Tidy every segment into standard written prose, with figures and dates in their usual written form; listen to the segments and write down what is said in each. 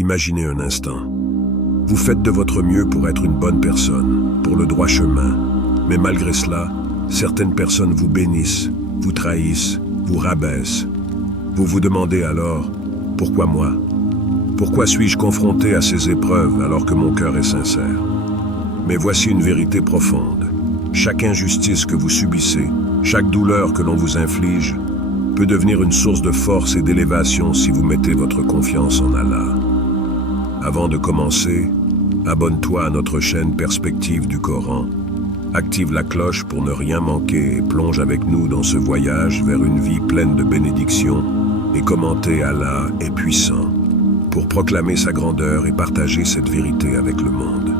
Imaginez un instant. Vous faites de votre mieux pour être une bonne personne, pour le droit chemin. Mais malgré cela, certaines personnes vous bénissent, vous trahissent, vous rabaissent. Vous vous demandez alors, pourquoi moi? Pourquoi suis-je confronté à ces épreuves alors que mon cœur est sincère? Mais voici une vérité profonde. Chaque injustice que vous subissez, chaque douleur que l'on vous inflige, peut devenir une source de force et d'élévation si vous mettez votre confiance en Allah. Avant de commencer, abonne-toi à notre chaîne Perspective du Coran. Active la cloche pour ne rien manquer et plonge avec nous dans ce voyage vers une vie pleine de bénédictions et commentez Allah est puissant pour proclamer sa grandeur et partager cette vérité avec le monde.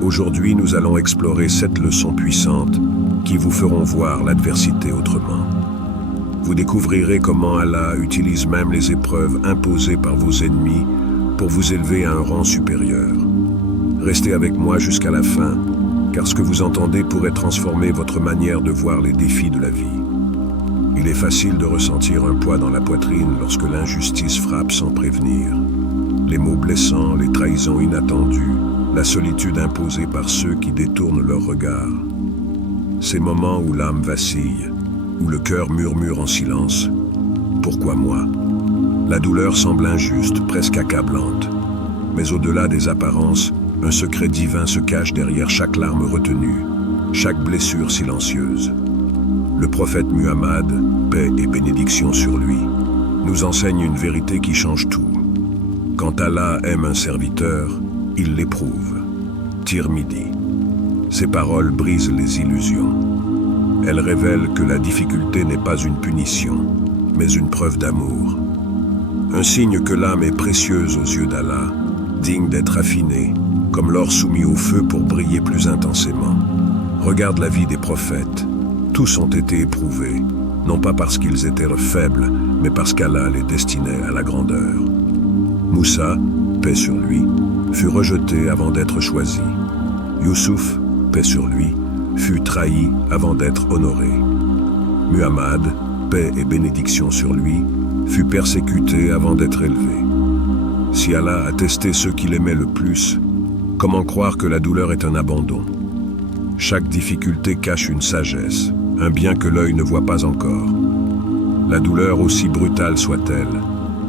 Aujourd'hui, nous allons explorer 7 leçons puissantes qui vous feront voir l'adversité autrement. Vous découvrirez comment Allah utilise même les épreuves imposées par vos ennemis pour vous élever à un rang supérieur. Restez avec moi jusqu'à la fin, car ce que vous entendez pourrait transformer votre manière de voir les défis de la vie. Il est facile de ressentir un poids dans la poitrine lorsque l'injustice frappe sans prévenir. Les mots blessants, les trahisons inattendues, la solitude imposée par ceux qui détournent leur regard. Ces moments où l'âme vacille, où le cœur murmure en silence. Pourquoi moi? La douleur semble injuste, presque accablante. Mais au-delà des apparences, un secret divin se cache derrière chaque larme retenue, chaque blessure silencieuse. Le prophète Muhammad, paix et bénédiction sur lui, nous enseigne une vérité qui change tout. Quand Allah aime un serviteur, il l'éprouve. Tirmidhi. Ces paroles brisent les illusions. Elles révèlent que la difficulté n'est pas une punition, mais une preuve d'amour. Un signe que l'âme est précieuse aux yeux d'Allah, digne d'être affinée, comme l'or soumis au feu pour briller plus intensément. Regarde la vie des prophètes. Tous ont été éprouvés, non pas parce qu'ils étaient faibles, mais parce qu'Allah les destinait à la grandeur. Moussa, paix sur lui, fut rejeté avant d'être choisi. Youssouf, paix sur lui, fut trahi avant d'être honoré. Muhammad, paix et bénédiction sur lui, fut persécuté avant d'être élevé. Si Allah a testé ceux qu'il aimait le plus, comment croire que la douleur est un abandon? Chaque difficulté cache une sagesse, un bien que l'œil ne voit pas encore. La douleur, aussi brutale soit-elle,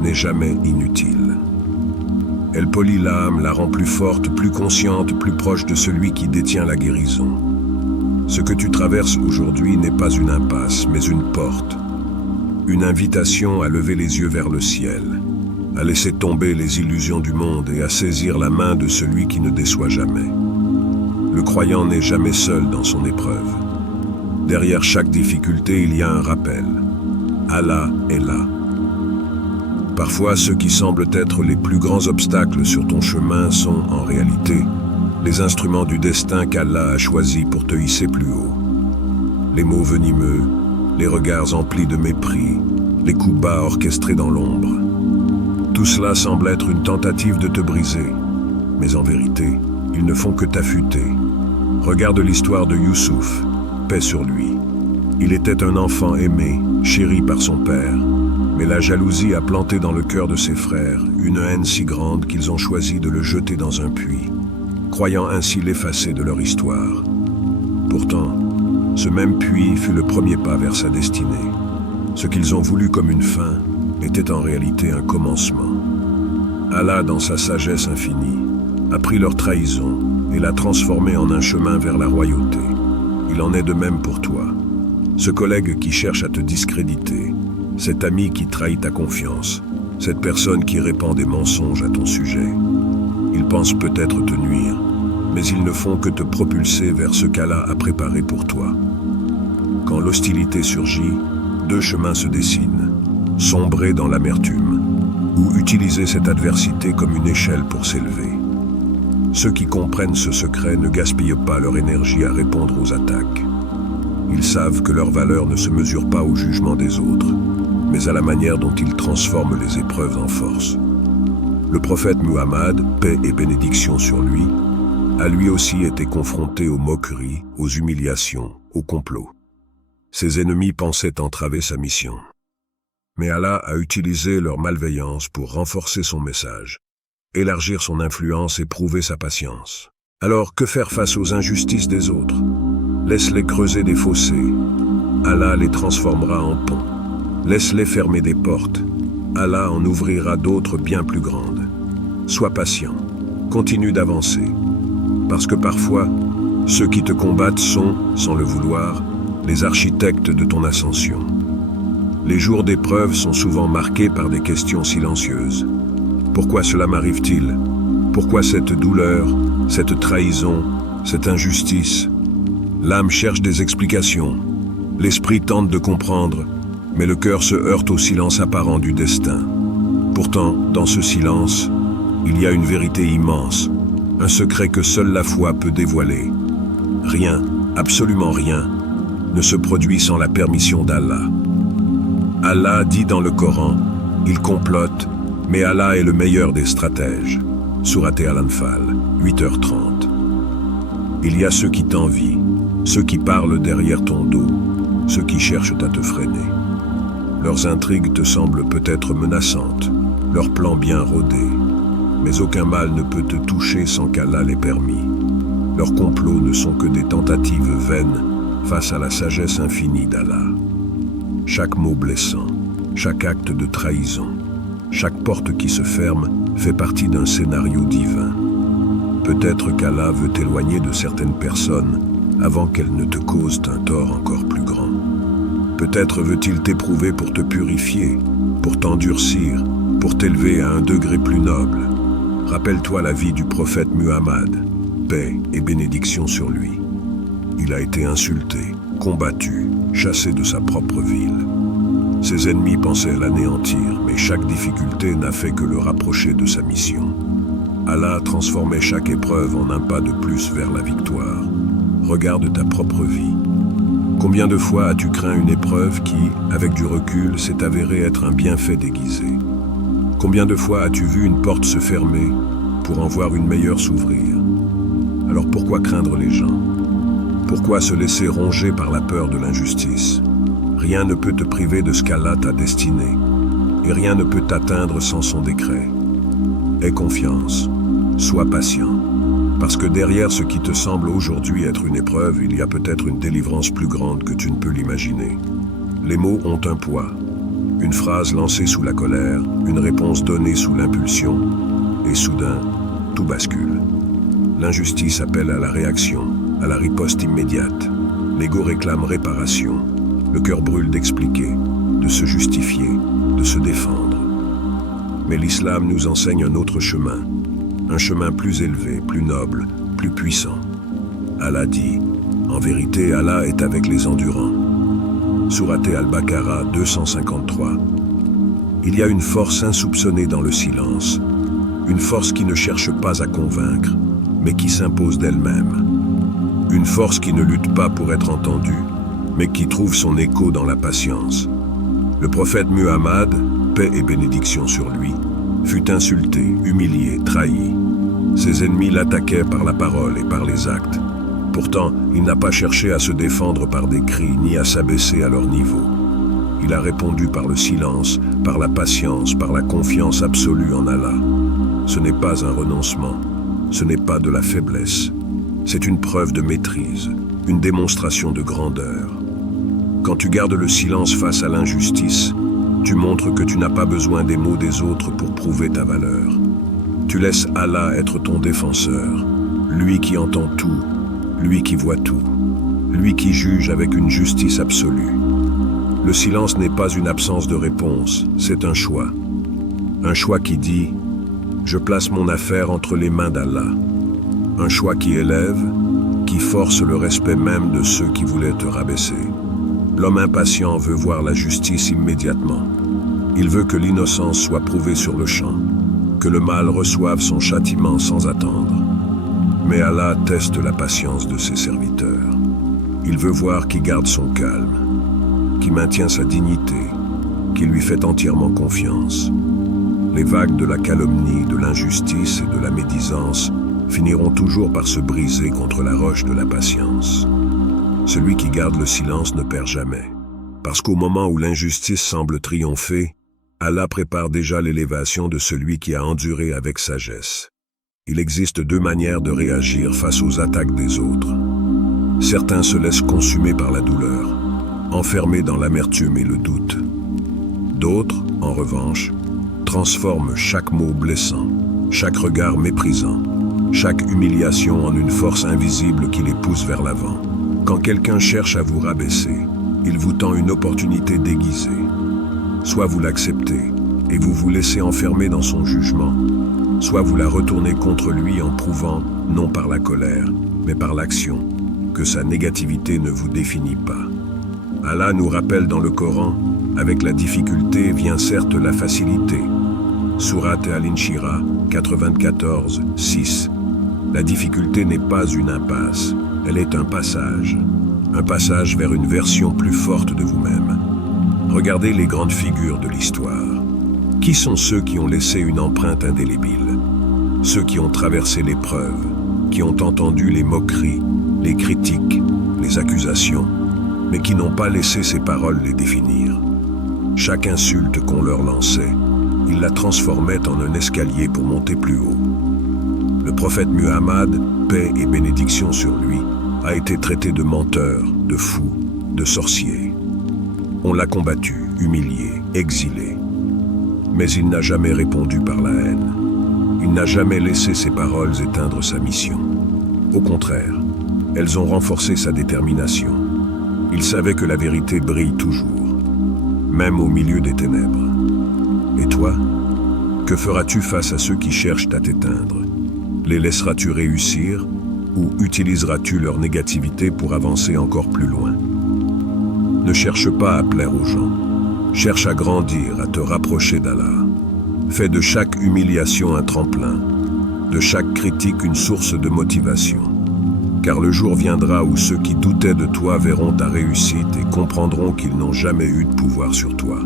n'est jamais inutile. Elle polit l'âme, la rend plus forte, plus consciente, plus proche de celui qui détient la guérison. Ce que tu traverses aujourd'hui n'est pas une impasse, mais une porte. Une invitation à lever les yeux vers le ciel, à laisser tomber les illusions du monde et à saisir la main de celui qui ne déçoit jamais. Le croyant n'est jamais seul dans son épreuve. Derrière chaque difficulté, il y a un rappel. Allah est là. Parfois, ceux qui semblent être les plus grands obstacles sur ton chemin sont, en réalité, les instruments du destin qu'Allah a choisis pour te hisser plus haut. Les mots venimeux, les regards emplis de mépris, les coups bas orchestrés dans l'ombre. Tout cela semble être une tentative de te briser, mais en vérité, ils ne font que t'affûter. Regarde l'histoire de Youssouf, paix sur lui. Il était un enfant aimé, chéri par son père, mais la jalousie a planté dans le cœur de ses frères une haine si grande qu'ils ont choisi de le jeter dans un puits, croyant ainsi l'effacer de leur histoire. Pourtant, ce même puits fut le premier pas vers sa destinée. Ce qu'ils ont voulu comme une fin était en réalité un commencement. Allah, dans sa sagesse infinie, a pris leur trahison et l'a transformée en un chemin vers la royauté. Il en est de même pour toi. Ce collègue qui cherche à te discréditer, cet ami qui trahit ta confiance, cette personne qui répand des mensonges à ton sujet. Ils pensent peut-être te nuire, mais ils ne font que te propulser vers ce qu'Allah a préparé pour toi. Quand l'hostilité surgit, 2 chemins se dessinent, sombrer dans l'amertume, ou utiliser cette adversité comme une échelle pour s'élever. Ceux qui comprennent ce secret ne gaspillent pas leur énergie à répondre aux attaques. Ils savent que leur valeur ne se mesure pas au jugement des autres, mais à la manière dont ils transforment les épreuves en force. Le prophète Muhammad, paix et bénédiction sur lui, a lui aussi été confronté aux moqueries, aux humiliations, aux complots. Ses ennemis pensaient entraver sa mission. Mais Allah a utilisé leur malveillance pour renforcer son message. élargir son influence et prouver sa patience. Alors, que faire face aux injustices des autres? Laisse-les creuser des fossés. Allah les transformera en ponts. Laisse-les fermer des portes. Allah en ouvrira d'autres bien plus grandes. Sois patient. Continue d'avancer. Parce que parfois, ceux qui te combattent sont, sans le vouloir, les architectes de ton ascension. Les jours d'épreuve sont souvent marqués par des questions silencieuses. Pourquoi cela m'arrive-t-il? Pourquoi cette douleur, cette trahison, cette injustice? L'âme cherche des explications. L'esprit tente de comprendre, mais le cœur se heurte au silence apparent du destin. Pourtant, dans ce silence, il y a une vérité immense, un secret que seule la foi peut dévoiler. Rien, absolument rien, ne se produit sans la permission d'Allah. Allah dit dans le Coran, il complote, mais Allah est le meilleur des stratèges. Sourate Al-Anfal, 8h30. Il y a ceux qui t'envient, ceux qui parlent derrière ton dos, ceux qui cherchent à te freiner. Leurs intrigues te semblent peut-être menaçantes, leurs plans bien rodés, mais aucun mal ne peut te toucher sans qu'Allah l'ait permis. Leurs complots ne sont que des tentatives vaines face à la sagesse infinie d'Allah. Chaque mot blessant, chaque acte de trahison, chaque porte qui se ferme fait partie d'un scénario divin. Peut-être qu'Allah veut t'éloigner de certaines personnes avant qu'elles ne te causent un tort encore plus grand. Peut-être veut-il t'éprouver pour te purifier, pour t'endurcir, pour t'élever à un degré plus noble. Rappelle-toi la vie du prophète Muhammad, paix et bénédiction sur lui. Il a été insulté, combattu, chassé de sa propre ville. Ses ennemis pensaient l'anéantir, mais chaque difficulté n'a fait que le rapprocher de sa mission. Allah transformait chaque épreuve en un pas de plus vers la victoire. Regarde ta propre vie. Combien de fois as-tu craint une épreuve qui, avec du recul, s'est avérée être un bienfait déguisé? Combien de fois as-tu vu une porte se fermer pour en voir une meilleure s'ouvrir? Alors pourquoi craindre les gens? Pourquoi se laisser ronger par la peur de l'injustice? Rien ne peut te priver de ce qu'Allah t'a destiné, et rien ne peut t'atteindre sans son décret. Aie confiance, sois patient, parce que derrière ce qui te semble aujourd'hui être une épreuve, il y a peut-être une délivrance plus grande que tu ne peux l'imaginer. Les mots ont un poids. Une phrase lancée sous la colère, une réponse donnée sous l'impulsion, et soudain, tout bascule. L'injustice appelle à la réaction, à la riposte immédiate. L'ego réclame réparation. Le cœur brûle d'expliquer, de se justifier, de se défendre. Mais l'islam nous enseigne un autre chemin, un chemin plus élevé, plus noble, plus puissant. Allah dit, en vérité, Allah est avec les endurants. Sourate Al-Baqarah 253. Il y a une force insoupçonnée dans le silence, une force qui ne cherche pas à convaincre, mais qui s'impose d'elle-même. Une force qui ne lutte pas pour être entendue, mais qui trouve son écho dans la patience. Le prophète Muhammad, paix et bénédiction sur lui, fut insulté, humilié, trahi. Ses ennemis l'attaquaient par la parole et par les actes. Pourtant, il n'a pas cherché à se défendre par des cris ni à s'abaisser à leur niveau. Il a répondu par le silence, par la patience, par la confiance absolue en Allah. Ce n'est pas un renoncement, ce n'est pas de la faiblesse. C'est une preuve de maîtrise, une démonstration de grandeur. Quand tu gardes le silence face à l'injustice, tu montres que tu n'as pas besoin des mots des autres pour prouver ta valeur. Tu laisses Allah être ton défenseur, lui qui entend tout, lui qui voit tout, lui qui juge avec une justice absolue. Le silence n'est pas une absence de réponse, c'est un choix. Un choix qui dit « Je place mon affaire entre les mains d'Allah ». Un choix qui élève, qui force le respect même de ceux qui voulaient te rabaisser. L'homme impatient veut voir la justice immédiatement. Il veut que l'innocence soit prouvée sur le champ, que le mal reçoive son châtiment sans attendre. Mais Allah teste la patience de ses serviteurs. Il veut voir qui garde son calme, qui maintient sa dignité, qui lui fait entièrement confiance. Les vagues de la calomnie, de l'injustice et de la médisance finiront toujours par se briser contre la roche de la patience. Celui qui garde le silence ne perd jamais, parce qu'au moment où l'injustice semble triompher, Allah prépare déjà l'élévation de celui qui a enduré avec sagesse. Il existe deux manières de réagir face aux attaques des autres. Certains se laissent consumer par la douleur, enfermés dans l'amertume et le doute. D'autres, en revanche, transforment chaque mot blessant, chaque regard méprisant, chaque humiliation en une force invisible qui les pousse vers l'avant. Quand quelqu'un cherche à vous rabaisser, il vous tend une opportunité déguisée. Soit vous l'acceptez et vous vous laissez enfermer dans son jugement, soit vous la retournez contre lui en prouvant, non par la colère, mais par l'action, que sa négativité ne vous définit pas. Allah nous rappelle dans le Coran, avec la difficulté vient certes la facilité. Sourate Al-Inshirah 94, 6. La difficulté n'est pas une impasse, elle est un passage vers une version plus forte de vous-même. Regardez les grandes figures de l'histoire. Qui sont ceux qui ont laissé une empreinte indélébile? Ceux qui ont traversé l'épreuve, qui ont entendu les moqueries, les critiques, les accusations, mais qui n'ont pas laissé ces paroles les définir. Chaque insulte qu'on leur lançait, ils la transformaient en un escalier pour monter plus haut. Le prophète Muhammad, paix et bénédiction sur lui, a été traité de menteur, de fou, de sorcier. On l'a combattu, humilié, exilé. Mais il n'a jamais répondu par la haine. Il n'a jamais laissé ses paroles éteindre sa mission. Au contraire, elles ont renforcé sa détermination. Il savait que la vérité brille toujours, même au milieu des ténèbres. Et toi, que feras-tu face à ceux qui cherchent à t'éteindre? Les laisseras-tu réussir ou utiliseras-tu leur négativité pour avancer encore plus loin? Ne cherche pas à plaire aux gens. Cherche à grandir, à te rapprocher d'Allah. Fais de chaque humiliation un tremplin, de chaque critique une source de motivation. Car le jour viendra où ceux qui doutaient de toi verront ta réussite et comprendront qu'ils n'ont jamais eu de pouvoir sur toi.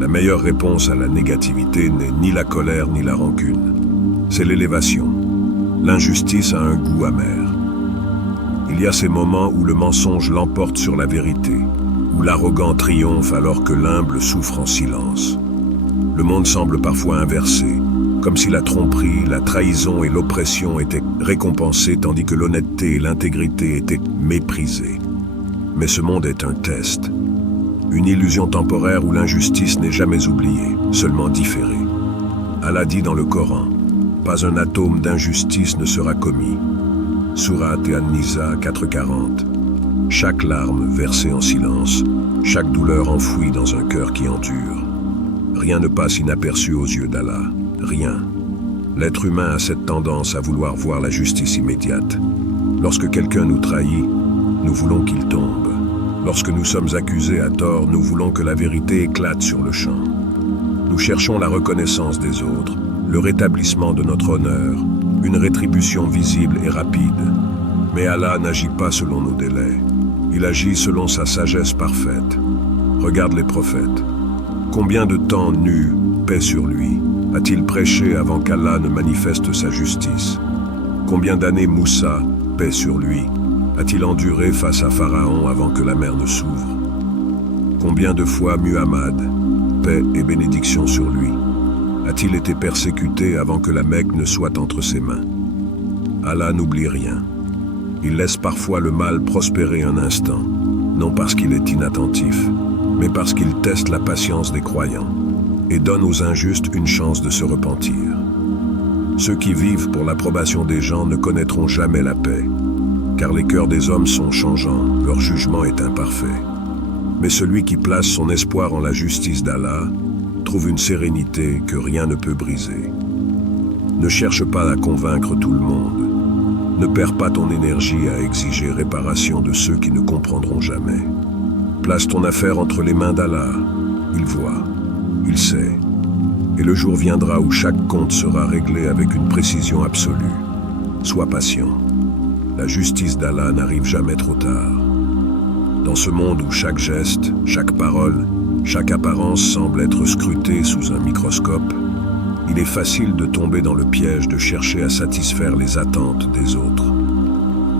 La meilleure réponse à la négativité n'est ni la colère ni la rancune. C'est l'élévation. L'injustice a un goût amer. Il y a ces moments où le mensonge l'emporte sur la vérité, où l'arrogant triomphe alors que l'humble souffre en silence. Le monde semble parfois inversé, comme si la tromperie, la trahison et l'oppression étaient récompensées tandis que l'honnêteté et l'intégrité étaient méprisées. Mais ce monde est un test, une illusion temporaire où l'injustice n'est jamais oubliée, seulement différée. Allah dit dans le Coran, « Pas un atome d'injustice ne sera commis ». Sourate An-Nisa 4:40. Chaque larme versée en silence, chaque douleur enfouie dans un cœur qui endure. Rien ne passe inaperçu aux yeux d'Allah, rien. L'être humain a cette tendance à vouloir voir la justice immédiate. Lorsque quelqu'un nous trahit, nous voulons qu'il tombe. Lorsque nous sommes accusés à tort, nous voulons que la vérité éclate sur le champ. Nous cherchons la reconnaissance des autres, le rétablissement de notre honneur, une rétribution visible et rapide. Mais Allah n'agit pas selon nos délais. Il agit selon sa sagesse parfaite. Regarde les prophètes. Combien de temps nu, paix sur lui, a-t-il prêché avant qu'Allah ne manifeste sa justice? Combien d'années Moussa, paix sur lui, a-t-il enduré face à Pharaon avant que la mer ne s'ouvre? Combien de fois Muhammad, paix et bénédiction sur lui, a-t-il été persécuté avant que la Mecque ne soit entre ses mains? Allah n'oublie rien. Il laisse parfois le mal prospérer un instant, non parce qu'il est inattentif, mais parce qu'il teste la patience des croyants et donne aux injustes une chance de se repentir. Ceux qui vivent pour l'approbation des gens ne connaîtront jamais la paix, car les cœurs des hommes sont changeants, leur jugement est imparfait. Mais celui qui place son espoir en la justice d'Allah trouve une sérénité que rien ne peut briser. Ne cherche pas à convaincre tout le monde. Ne perds pas ton énergie à exiger réparation de ceux qui ne comprendront jamais. Place ton affaire entre les mains d'Allah. Il voit, il sait. Et le jour viendra où chaque compte sera réglé avec une précision absolue. Sois patient. La justice d'Allah n'arrive jamais trop tard. Dans ce monde où chaque geste, chaque parole, chaque apparence semble être scrutée sous un microscope, il est facile de tomber dans le piège de chercher à satisfaire les attentes des autres.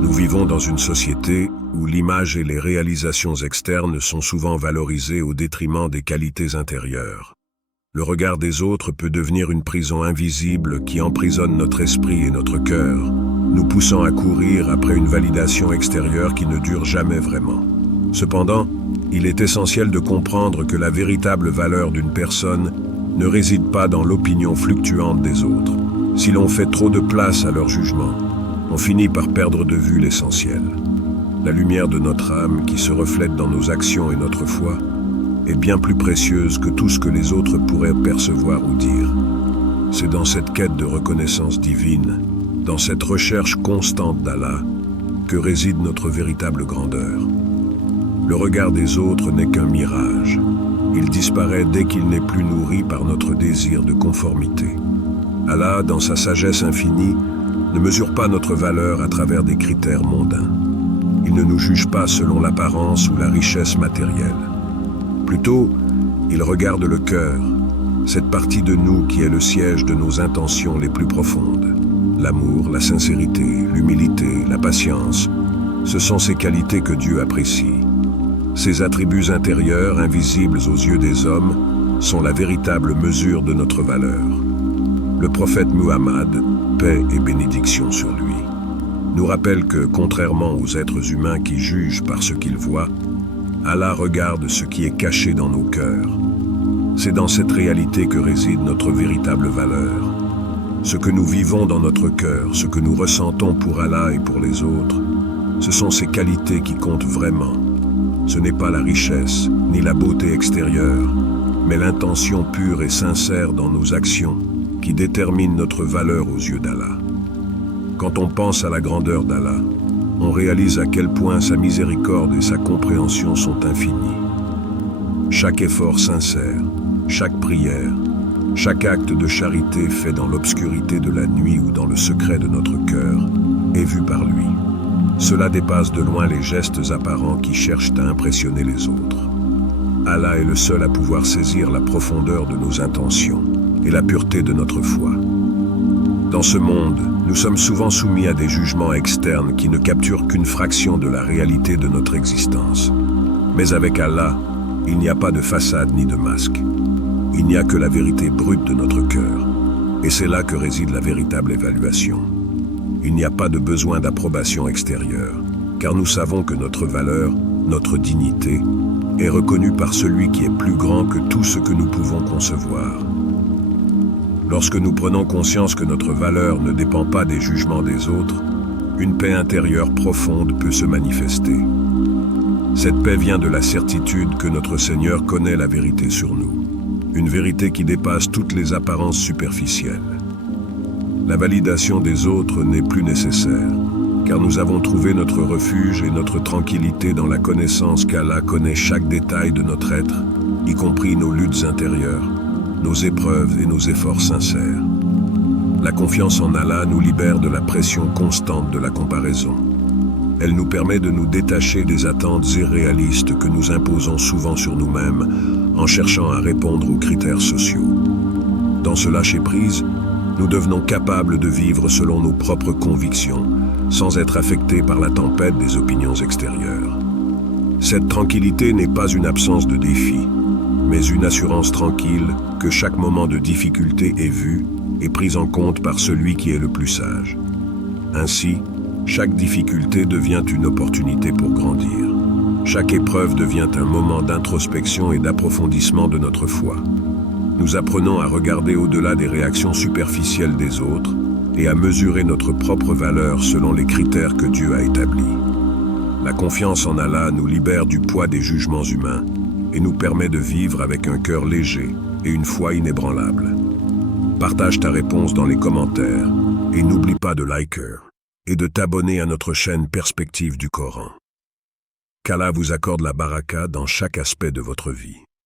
Nous vivons dans une société où l'image et les réalisations externes sont souvent valorisées au détriment des qualités intérieures. Le regard des autres peut devenir une prison invisible qui emprisonne notre esprit et notre cœur, nous poussant à courir après une validation extérieure qui ne dure jamais vraiment. Cependant, il est essentiel de comprendre que la véritable valeur d'une personne ne réside pas dans l'opinion fluctuante des autres. Si l'on fait trop de place à leur jugement, on finit par perdre de vue l'essentiel. La lumière de notre âme, qui se reflète dans nos actions et notre foi, est bien plus précieuse que tout ce que les autres pourraient percevoir ou dire. C'est dans cette quête de reconnaissance divine, dans cette recherche constante d'Allah, que réside notre véritable grandeur. Le regard des autres n'est qu'un mirage. Il disparaît dès qu'il n'est plus nourri par notre désir de conformité. Allah, dans sa sagesse infinie, ne mesure pas notre valeur à travers des critères mondains. Il ne nous juge pas selon l'apparence ou la richesse matérielle. Plutôt, il regarde le cœur, cette partie de nous qui est le siège de nos intentions les plus profondes. L'amour, la sincérité, l'humilité, la patience, ce sont ces qualités que Dieu apprécie. Ces attributs intérieurs, invisibles aux yeux des hommes, sont la véritable mesure de notre valeur. Le prophète Muhammad, paix et bénédiction sur lui, nous rappelle que, contrairement aux êtres humains qui jugent par ce qu'ils voient, Allah regarde ce qui est caché dans nos cœurs. C'est dans cette réalité que réside notre véritable valeur. Ce que nous vivons dans notre cœur, ce que nous ressentons pour Allah et pour les autres, ce sont ces qualités qui comptent vraiment. Ce n'est pas la richesse, ni la beauté extérieure, mais l'intention pure et sincère dans nos actions qui détermine notre valeur aux yeux d'Allah. Quand on pense à la grandeur d'Allah, on réalise à quel point sa miséricorde et sa compréhension sont infinies. Chaque effort sincère, chaque prière, chaque acte de charité fait dans l'obscurité de la nuit ou dans le secret de notre cœur est vu par lui. Cela dépasse de loin les gestes apparents qui cherchent à impressionner les autres. Allah est le seul à pouvoir saisir la profondeur de nos intentions et la pureté de notre foi. Dans ce monde, nous sommes souvent soumis à des jugements externes qui ne capturent qu'une fraction de la réalité de notre existence. Mais avec Allah, il n'y a pas de façade ni de masque. Il n'y a que la vérité brute de notre cœur. Et c'est là que réside la véritable évaluation. Il n'y a pas de besoin d'approbation extérieure, car nous savons que notre valeur, notre dignité, est reconnue par celui qui est plus grand que tout ce que nous pouvons concevoir. Lorsque nous prenons conscience que notre valeur ne dépend pas des jugements des autres, une paix intérieure profonde peut se manifester. Cette paix vient de la certitude que notre Seigneur connaît la vérité sur nous, une vérité qui dépasse toutes les apparences superficielles. La validation des autres n'est plus nécessaire, car nous avons trouvé notre refuge et notre tranquillité dans la connaissance qu'Allah connaît chaque détail de notre être, y compris nos luttes intérieures, nos épreuves et nos efforts sincères. La confiance en Allah nous libère de la pression constante de la comparaison. Elle nous permet de nous détacher des attentes irréalistes que nous imposons souvent sur nous-mêmes en cherchant à répondre aux critères sociaux. Dans ce lâcher-prise, nous devenons capables de vivre selon nos propres convictions, sans être affectés par la tempête des opinions extérieures. Cette tranquillité n'est pas une absence de défi, mais une assurance tranquille que chaque moment de difficulté est vu et pris en compte par celui qui est le plus sage. Ainsi, chaque difficulté devient une opportunité pour grandir. Chaque épreuve devient un moment d'introspection et d'approfondissement de notre foi. Nous apprenons à regarder au-delà des réactions superficielles des autres et à mesurer notre propre valeur selon les critères que Dieu a établis. La confiance en Allah nous libère du poids des jugements humains et nous permet de vivre avec un cœur léger et une foi inébranlable. Partage ta réponse dans les commentaires et n'oublie pas de liker et de t'abonner à notre chaîne Perspective du Coran. Qu'Allah vous accorde la baraka dans chaque aspect de votre vie.